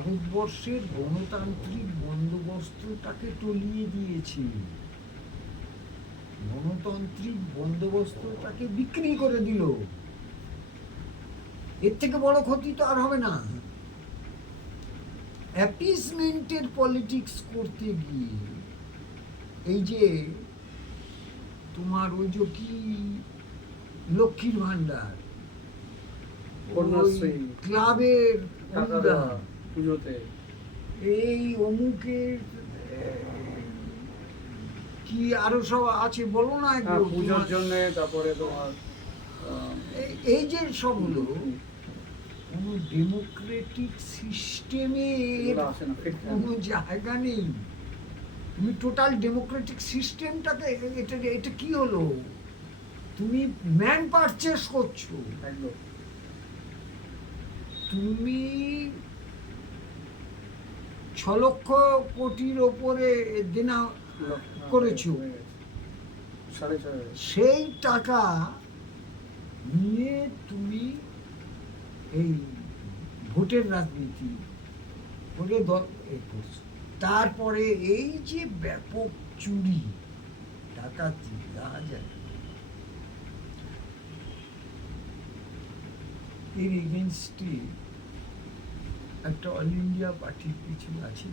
ভারতবর্ষের গণতান্ত্রিক বন্দোবস্তটাকে টলিয়ে দিয়েছে, গণতান্ত্রিক বন্দোবস্তটাকে বিক্রি করে দিল। এর থেকে বড় ক্ষতি তো আর হবে না। অ্যাপিসমেন্টের পলিটিক্স করতে গিয়ে এই যে তোমার ওই যে কি লক্ষ্মীর ভান্ডার, ক্লাবের পুজোতে, এই অমুকের কি আরো সব আছে বলো না, পুজোর জন্য, তারপরে তোমার এই যে সব হলো, কোন ডেমোক্রেটিক সিস্টেমে কোনো জায়গা নেই। তুমি টোটাল ডেমোক্রেটিক সিস্টেমটাকে এটা কি হলো, তুমি ম্যান পারচেস করছো, তুমি 6 লক্ষ কোটির ওপরে দেনা করেছো, সেই টাকা নিয়ে তুমি এই ভোটের রাজনীতি করে করছো। তারপরে এই যে ব্যাপক চুরি ডাকাতি রাজারি, এর এগেনস্টে একটা অল ইন্ডিয়া পার্টির কিছু আছে।